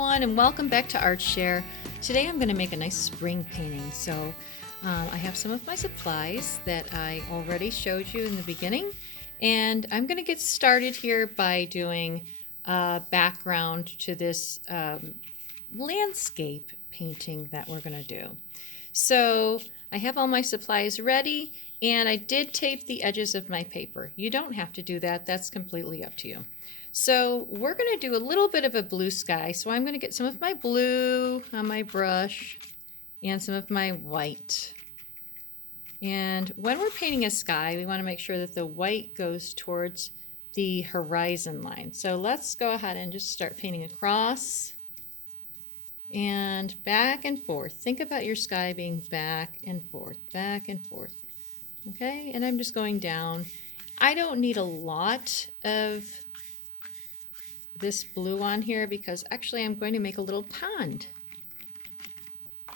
everyone, and welcome back to Art-Cher. Today I'm going to make a nice spring painting. So I have some of my supplies that I already showed you in the beginning, and I'm going to get started here by doing a background to this landscape painting that we're going to do. So I have all my supplies ready, and I did tape the edges of my paper. You don't have to do that, that's completely up to you. So we're going to do a little bit of a blue sky. So I'm going to get some of my blue on my brush and some of my white. And when we're painting a sky, we want to make sure that the white goes towards the horizon line. So let's go ahead and just start painting across and back and forth. Think about your sky being back and forth, back and forth. Okay, and I'm just going down. I don't need a lot of this blue on here because actually I'm going to make a little pond. I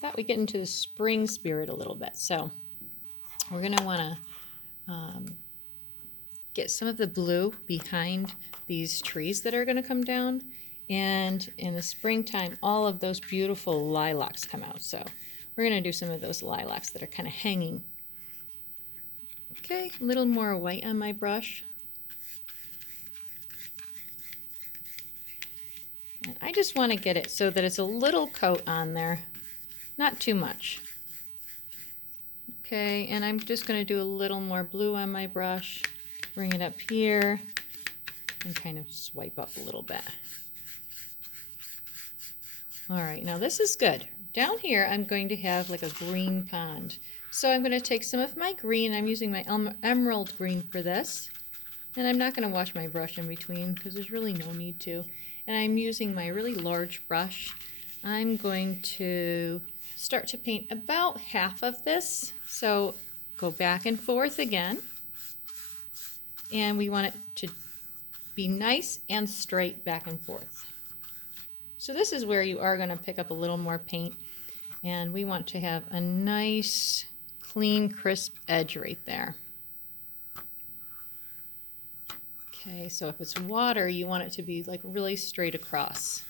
thought we'd get into the spring spirit a little bit, so we're going to want to get some of the blue behind these trees that are going to come down, and in the springtime all of those beautiful lilacs come out, so we're going to do some of those lilacs that are kind of hanging. Okay, a little more white on my brush. I just want to get it so that it's a little coat on there, not too much. Okay, and I'm just going to do a little more blue on my brush, bring it up here, and kind of swipe up a little bit. All right, now this is good. Down here I'm going to have like a green pond. So I'm going to take some of my green, I'm using my emerald green for this, and I'm not going to wash my brush in between because there's really no need to. And I'm using my really large brush. I'm going to start to paint about half of this. So go back and forth again. And we want it to be nice and straight back and forth. So this is where you are going to pick up a little more paint. And we want to have a nice, clean, crisp edge right there. Okay, so if it's water, you want it to be like really straight across.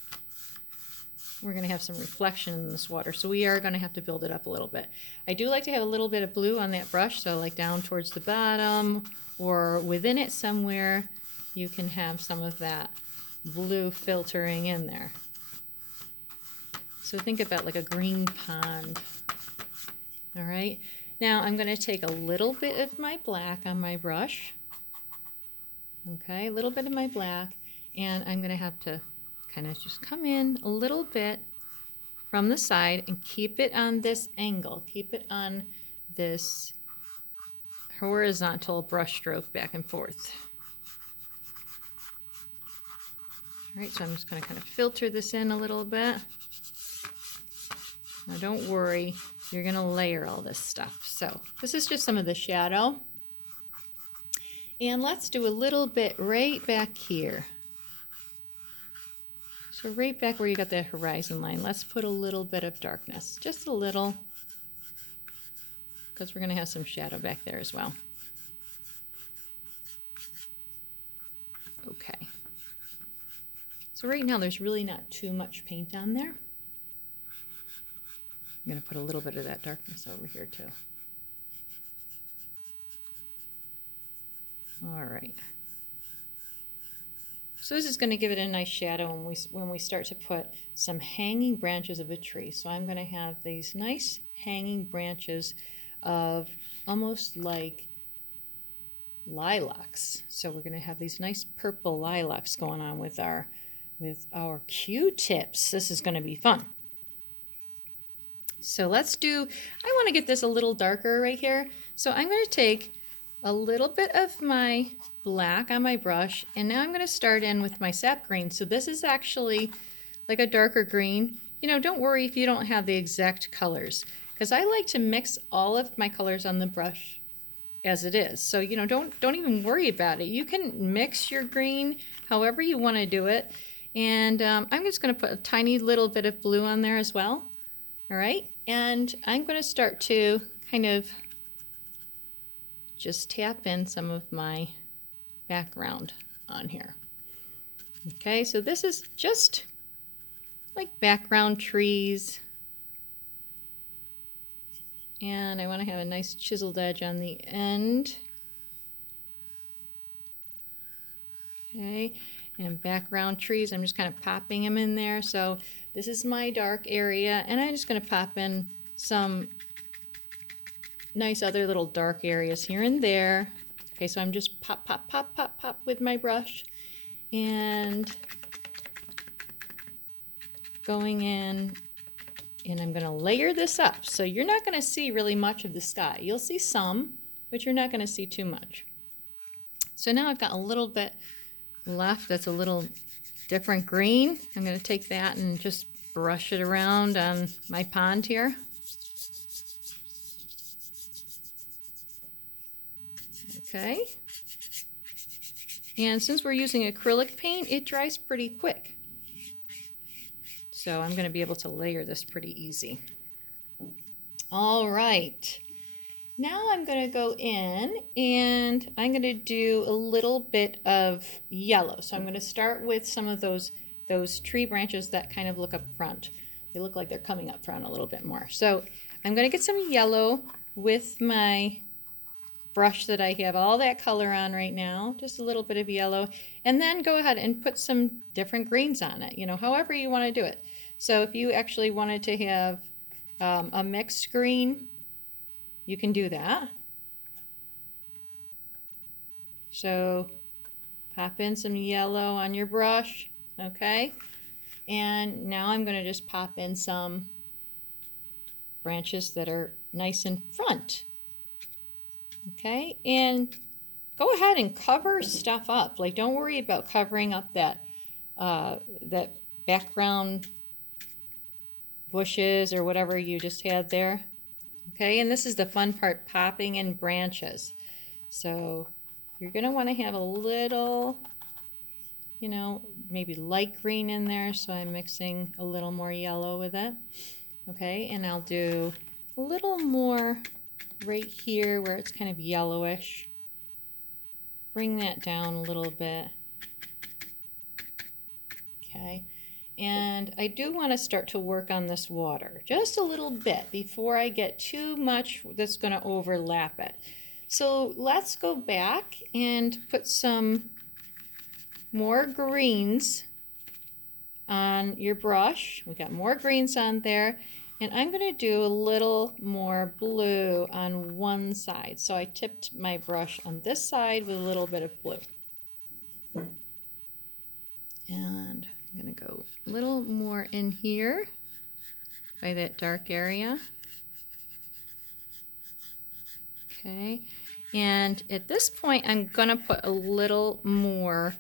We're going to have some reflection in this water, so we are going to have to build it up a little bit. I do like to have a little bit of blue on that brush, so like down towards the bottom or within it somewhere, you can have some of that blue filtering in there. So think about like a green pond. All right, now I'm going to take a little bit of my black on my brush. Okay, a little bit of my black, and I'm going to have to kind of just come in a little bit from the side and keep it on this angle. Keep it on this horizontal brush stroke back and forth. All right, so I'm just going to kind of filter this in a little bit. Now don't worry, you're going to layer all this stuff. So this is just some of the shadow. And let's do a little bit right back here. So right back where you got that horizon line, let's put a little bit of darkness, just a little, because we're going to have some shadow back there as well. Okay. So right now there's really not too much paint on there. I'm going to put a little bit of that darkness over here too. All right. So this is going to give it a nice shadow when we start to put some hanging branches of a tree. So I'm going to have these nice hanging branches of almost like lilacs. So we're going to have these nice purple lilacs going on with our Q-tips. This is going to be fun. So let's do, I want to get this a little darker right here. So I'm going to take a little bit of my black on my brush, and now I'm going to start in with my sap green. So this is actually like a darker green. You know, don't worry if you don't have the exact colors, because I like to mix all of my colors on the brush as it is. So, you know, don't even worry about it. You can mix your green however you want to do it. And I'm just going to put a tiny little bit of blue on there as well. All right, and I'm going to start to kind of just tap in some of my background on here. Okay, so this is just like background trees. And I want to have a nice chiseled edge on the end. Okay, and background trees, I'm just kind of popping them in there. So this is my dark area, and I'm just going to pop in some nice other little dark areas here and there. Okay, so I'm just pop, pop, pop, pop, pop with my brush and going in, and I'm going to layer this up. So you're not going to see really much of the sky. You'll see some, but you're not going to see too much. So now I've got a little bit left that's a little different green. I'm going to take that and just brush it around on my pond here. Okay. And since we're using acrylic paint, it dries pretty quick. So I'm going to be able to layer this pretty easy. All right. Now I'm going to go in and I'm going to do a little bit of yellow. So I'm going to start with some of those tree branches that kind of look up front. They look like they're coming up front a little bit more. So I'm going to get some yellow with my brush that I have all that color on right now, just a little bit of yellow, and then go ahead and put some different greens on it, you know, however you want to do it. So if you actually wanted to have a mixed green, you can do that. So pop in some yellow on your brush, okay? And now I'm going to just pop in some branches that are nice in front. Okay, and go ahead and cover stuff up. Like, don't worry about covering up that that background bushes or whatever you just had there. Okay, and this is the fun part, popping in branches. So you're going to want to have a little, you know, maybe light green in there. So I'm mixing a little more yellow with it. Okay, and I'll do a little more right here where it's kind of yellowish. Bring that down a little bit. Okay, and I do want to start to work on this water just a little bit before I get too much that's going to overlap it. So let's go back and put some more greens on your brush. We got more greens on there. And I'm going to do a little more blue on one side. So I tipped my brush on this side with a little bit of blue. And I'm going to go a little more in here by that dark area. Okay. And at this point, I'm going to put a little more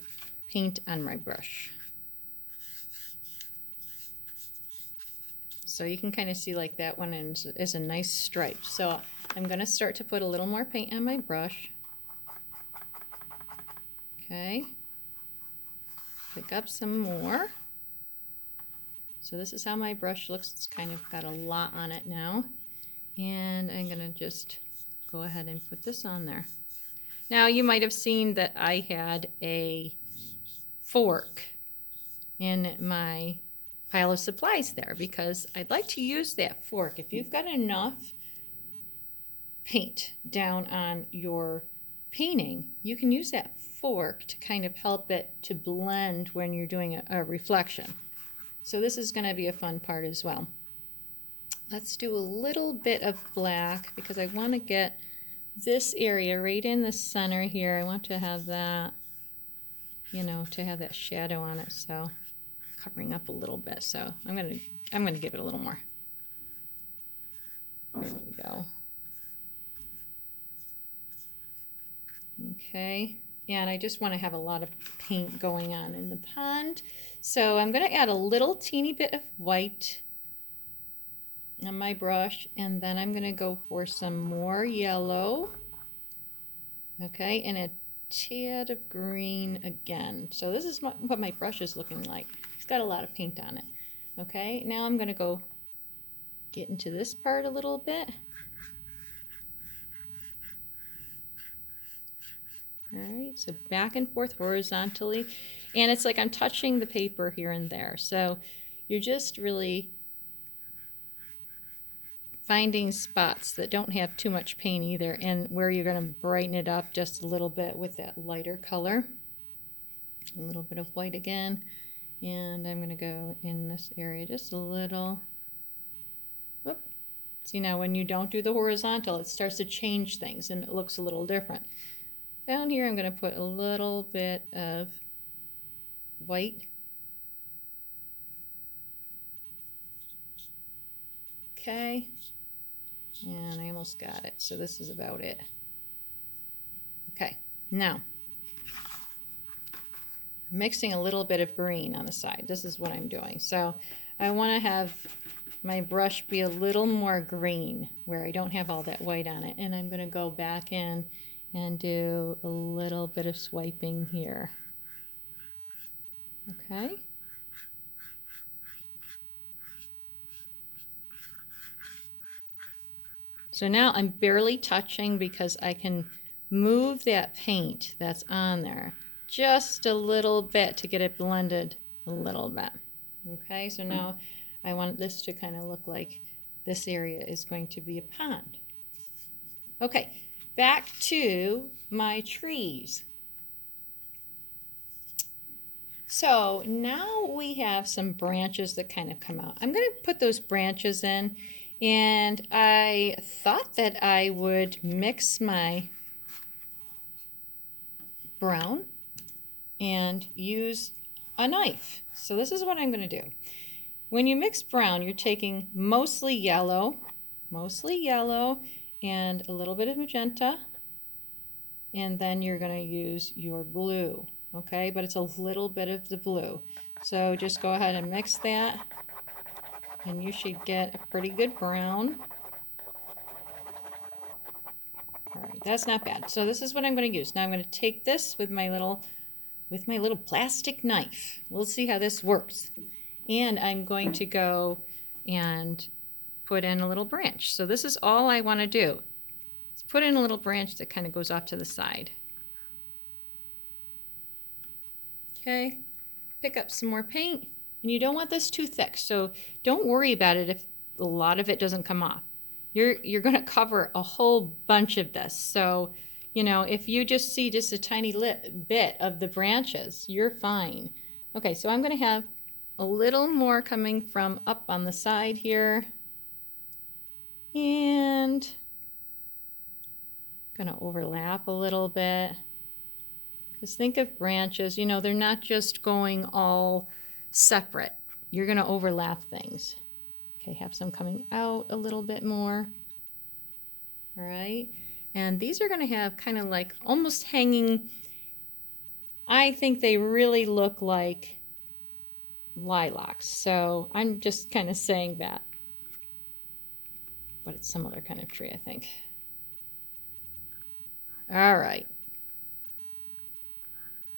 paint on my brush. So you can kind of see like that one is a nice stripe. So I'm going to start to put a little more paint on my brush. Okay. Pick up some more. So this is how my brush looks. It's kind of got a lot on it now. And I'm going to just go ahead and put this on there. Now you might have seen that I had a fork in my pile of supplies there because I'd like to use that fork. If you've got enough paint down on your painting, you can use that fork to kind of help it to blend when you're doing a reflection. So this is going to be a fun part as well. Let's do a little bit of black because I want to get this area right in the center here. I want to have that, you know, to have that shadow on it. So covering up a little bit, so I'm gonna give it a little more. There we go. Okay, and I just want to have a lot of paint going on in the pond, so I'm going to add a little teeny bit of white on my brush, and then I'm going to go for some more yellow. Okay, and a tad of green again. So this is what my brush is looking like. It's got a lot of paint on it. Okay, now I'm going to go get into this part a little bit. All right, so back and forth horizontally, and it's like I'm touching the paper here and there. So you're just really finding spots that don't have too much paint either, and where you're going to brighten it up just a little bit with that lighter color. A little bit of white again, and I'm going to go in this area just a little. Whoop. See, now when you don't do the horizontal, it starts to change things and it looks a little different. Down here I'm going to put a little bit of white. Okay. And I almost got it, so this is about it. Okay, now I'm mixing a little bit of green on the side. This is what I'm doing. So I want to have my brush be a little more green where I don't have all that white on it. And I'm going to go back in and do a little bit of swiping here. Okay. So now I'm barely touching because I can move that paint that's on there just a little bit to get it blended a little bit. Okay, so now I want this to kind of look like this area is going to be a pond. Okay, back to my trees. So now we have some branches that kind of come out. I'm going to put those branches in. And I thought that I would mix my brown and use a knife. So this is what I'm going to do. When you mix brown, you're taking mostly yellow, and a little bit of magenta, and then you're going to use your blue, okay? But it's a little bit of the blue. So just go ahead and mix that. And you should get a pretty good brown. All right, that's not bad. So this is what I'm going to use. Now I'm going to take this with my little plastic knife. We'll see how this works. And I'm going to go and put in a little branch. So this is all I want to do. Is put in a little branch that kind of goes off to the side. Okay, pick up some more paint. And you don't want this too thick, so don't worry about it if a lot of it doesn't come off. You're going to cover a whole bunch of this. So, you know, if you just see just a tiny bit of the branches, you're fine. Okay, so I'm going to have a little more coming from up on the side here. And I'm going to overlap a little bit. Because think of branches, you know, they're not just going all separate. You're going to overlap things. Okay, have some coming out a little bit more. All right, and these are going to have kind of like almost hanging. I think they really look like lilacs, so I'm just kind of saying that. But it's some other kind of tree, I think. All right.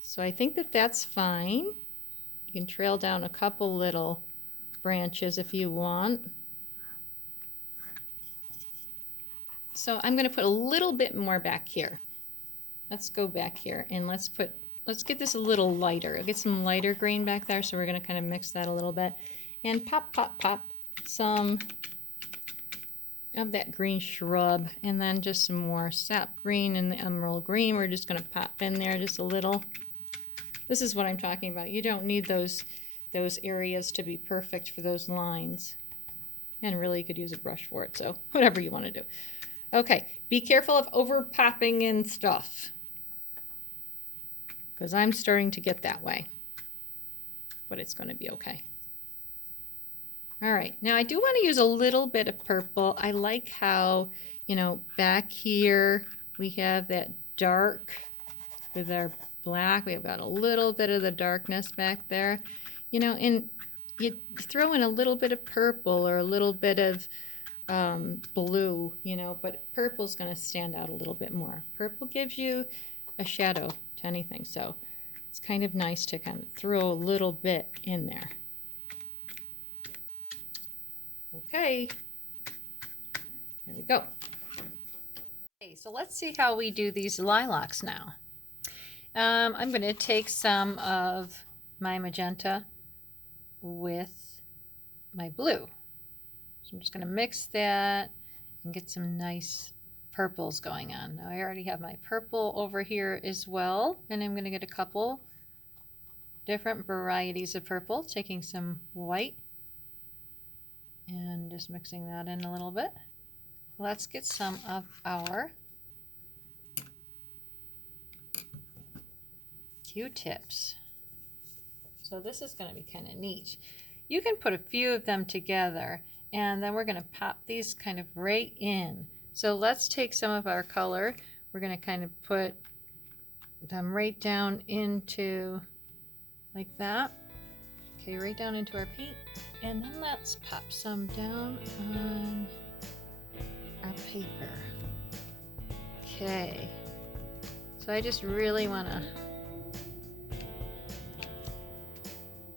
So I think that that's fine. You can trail down a couple little branches if you want. So I'm going to put a little bit more back here. Let's go back here and let's get this a little lighter. I'll get some lighter green back there, so we're going to kind of mix that a little bit. And pop some of that green shrub, and then just some more sap green and the emerald green. We're just going to pop in there just a little. This is what I'm talking about. You don't need those areas to be perfect for those lines. And really you could use a brush for it, so whatever you want to do. Okay, be careful of over popping in stuff, because I'm starting to get that way. But it's going to be okay. All right, now I do want to use a little bit of purple. I like how, you know, back here we have that dark with our black. We have got a little bit of the darkness back there, you know, and you throw in a little bit of purple or a little bit of blue, you know, but purple's going to stand out a little bit more. Purple gives you a shadow to anything, so it's kind of nice to kind of throw a little bit in there. Okay, there we go. Okay, so let's see how we do these lilacs now. I'm going to take some of my magenta with my blue. So I'm just going to mix that and get some nice purples going on. Now I already have my purple over here as well, and I'm going to get a couple different varieties of purple, taking some white and just mixing that in a little bit. Let's get some of our Q-tips. So this is going to be kind of neat. You can put a few of them together, and then we're going to pop these kind of right in. So let's take some of our color. We're going to kind of put them right down into, like that. Okay, right down into our paint. And then let's pop some down on our paper. Okay. So I just really want to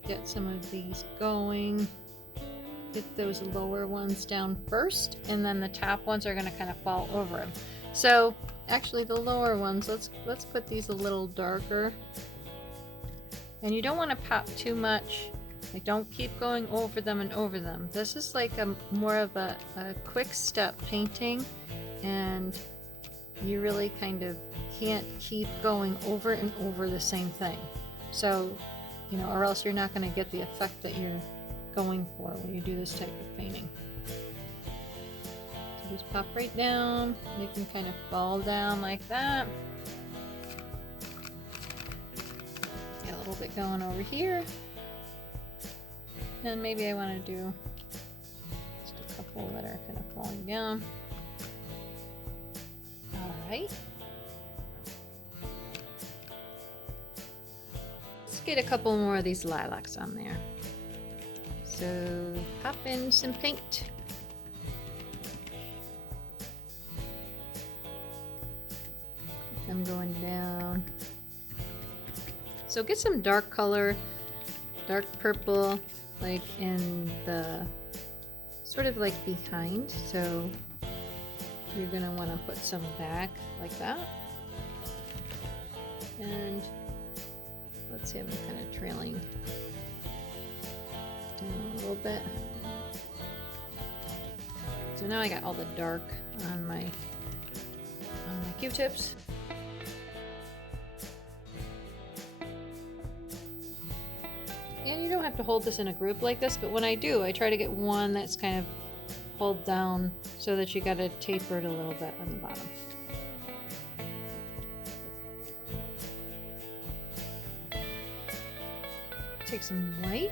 get some of these going. Get those lower ones down first, and then the top ones are going to kind of fall over them. So actually the lower ones, let's put these a little darker. And you don't want to pop too much. Like, don't keep going over them and over them. This is like a more of a quick step painting, and you really kind of can't keep going over and over the same thing. So, you know, or else you're not going to get the effect that you're going for when you do this type of painting. So just pop right down. You can kind of fall down like that. Get a little bit going over here. And maybe I want to do just a couple that are kind of falling down. All right. Let's get a couple more of these lilacs on there. So pop in some paint. I'm going down. So get some dark color, dark purple, like in the sort of like behind. So you're gonna want to put some back like that. And let's see, I'm kind of trailing down a little bit. So now I got all the dark on my Q-tips. And you don't have to hold this in a group like this, but when I do, I try to get one that's kind of pulled down so that you got to taper it a little bit on the bottom. Take some white.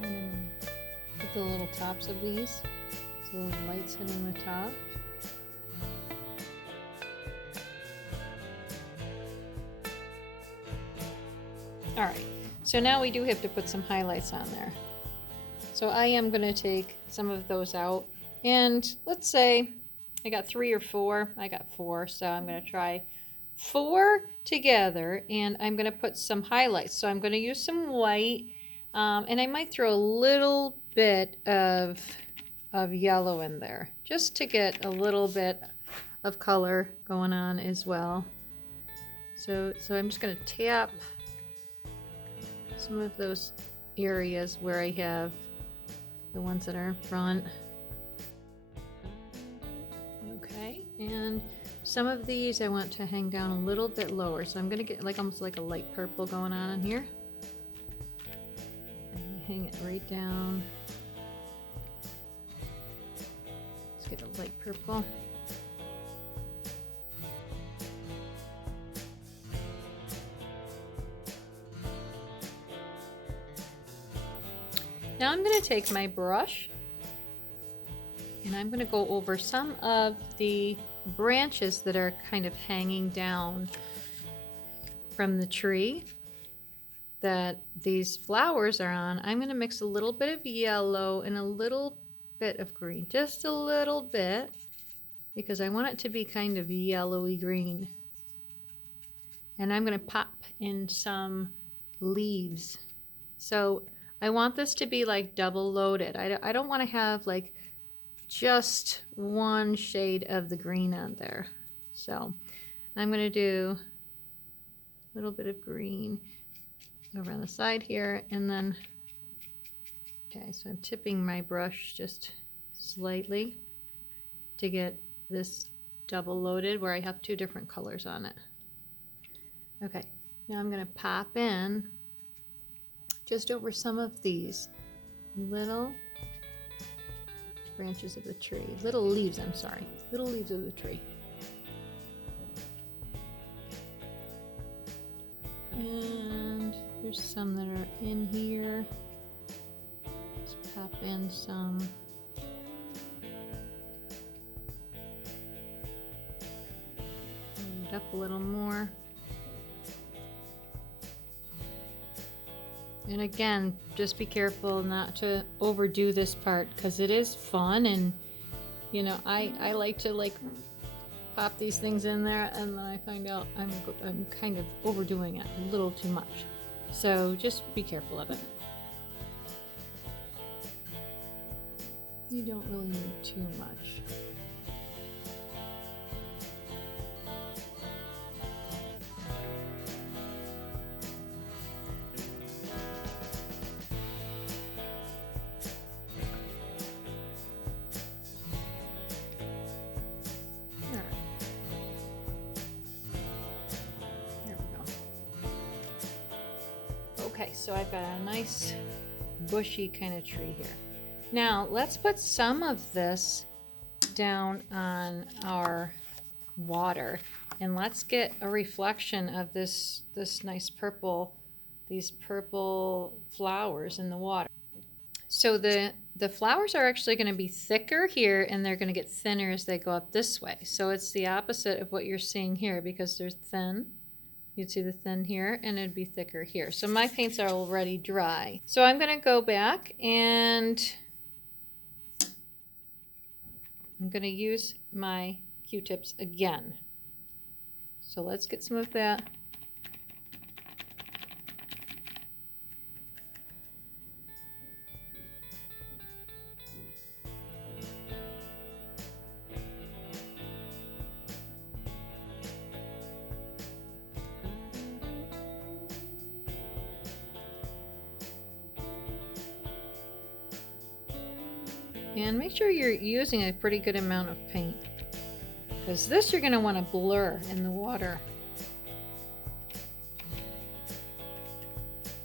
Put the little tops of these. So the light's hitting the top. All right, so now we do have to put some highlights on there. So I am going to take some of those out, and let's say I got 3 or 4. I got 4, so I'm going to try 4 together, and I'm going to put some highlights. So I'm going to use some white, and I might throw a little bit of yellow in there, just to get a little bit of color going on as well. So I'm just going to tap some of those areas where I have the ones that are in front. Okay, and some of these I want to hang down a little bit lower, so I'm going to get like almost like a light purple going on in here. And hang it right down. Let's get a light purple. Now I'm going to take my brush and I'm going to go over some of the branches that are kind of hanging down from the tree that these flowers are on. I'm going to mix a little bit of yellow and a little bit of green, just a little bit, because I want it to be kind of yellowy green. And I'm going to pop in some leaves. So I want this to be like double loaded. I don't want to have like just one shade of the green on there. So I'm going to do a little bit of green over on the side here, and then Okay, so I'm tipping my brush just slightly to get this double loaded where I have two different colors on it. Okay, now I'm going to pop in just over some of these little branches of the tree, little leaves, I'm sorry, little leaves of the tree. And there's some that are in here. Let's pop in some. Move it up a little more. And again, just be careful not to overdo this part because it is fun, and you know, I like to like pop these things in there, and then I find out I'm kind of overdoing it a little too much. So just be careful of it. You don't really need too much. Okay, so I've got a nice bushy kind of tree here. Now let's put some of this down on our water, and let's get a reflection of this nice purple, these purple flowers in the water. So the flowers are actually going to be thicker here, and they're going to get thinner as they go up this way. So it's the opposite of what you're seeing here, because they're thin. You'd see the thin here, and it'd be thicker here. So my paints are already dry. So I'm going to go back, and I'm going to use my Q-tips again. So let's get some of that. And make sure you're using a pretty good amount of paint, because this you're going to want to blur in the water.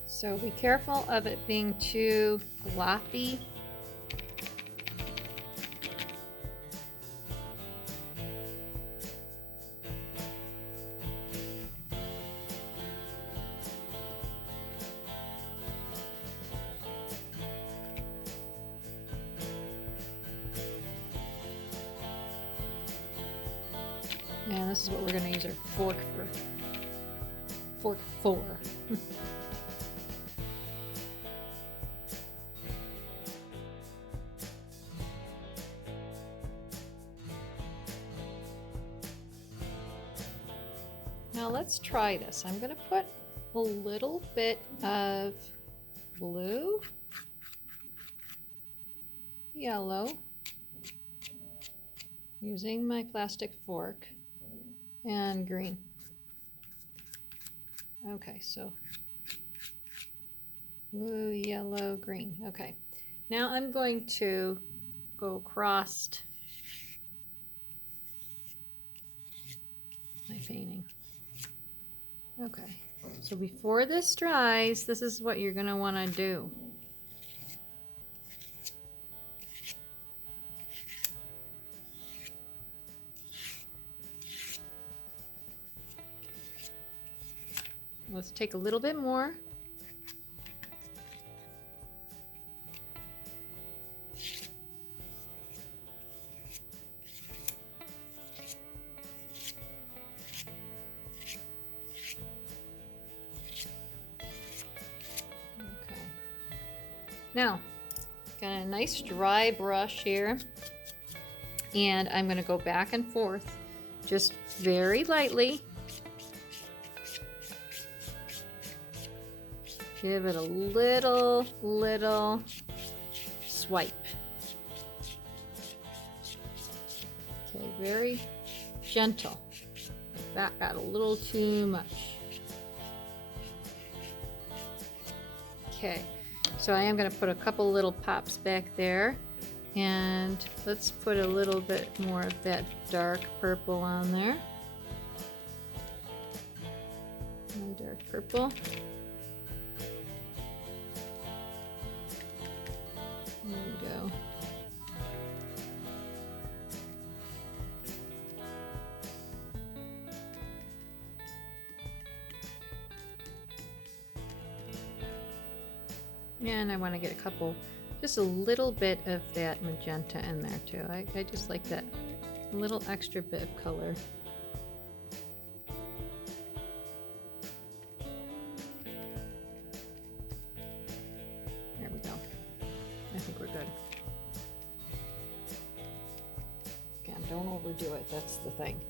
So be careful of it being too gloppy. And this is what we're going to use our fork for. Now let's try this. I'm going to put a little bit of blue, yellow, using my plastic fork, and green. Okay, so blue, yellow, green. Okay, now I'm going to go across my painting. Okay, so before this dries, this is what you're going to want to do. Let's take a little bit more. Okay. Now, got a nice dry brush here, and I'm going to go back and forth just very lightly. Give it a little swipe. Okay, very gentle. That got a little too much. Okay, So I am going to put a couple little pops back there, and let's put a little bit more of that dark purple on there. And dark purple. There we go. And I want to get a couple, just a little bit of that magenta in there too. I just like that little extra bit of color. There we go. I think we're good. Again, don't overdo it. That's the thing.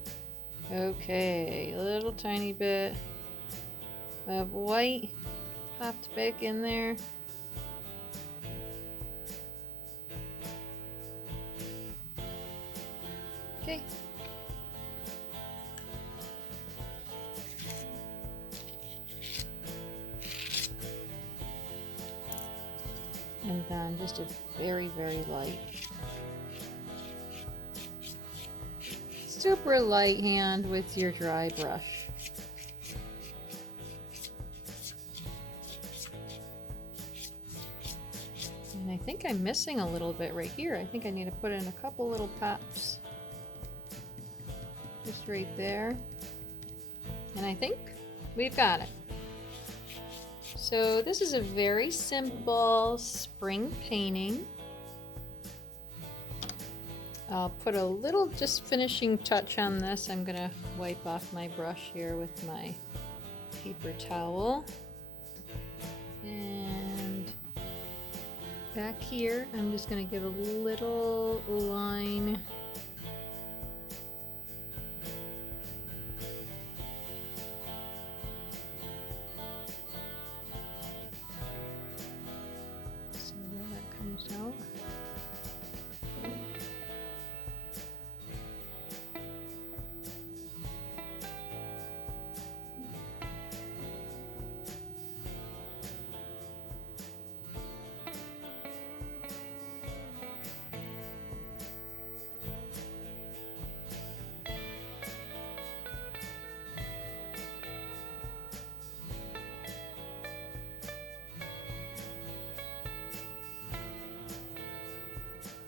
Okay, a little tiny bit of white popped back in there. Okay. And then just a very, very light, super light hand with your dry brush. And I think I'm missing a little bit right here. I think I need to put in a couple little pops. Just right there. And I think we've got it. So this is a very simple spring painting. I'll put a little just finishing touch on this. I'm gonna wipe off my brush here with my paper towel. And back here, I'm just gonna give a little line. Out.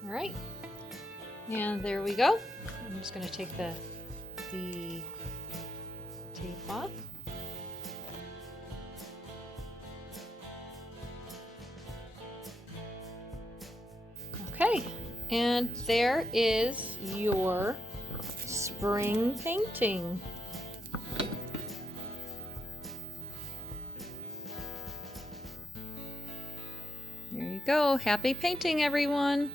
All right, and there we go. I'm just going to take the tape off. Okay, and there is your spring painting. There you go. Happy painting, everyone.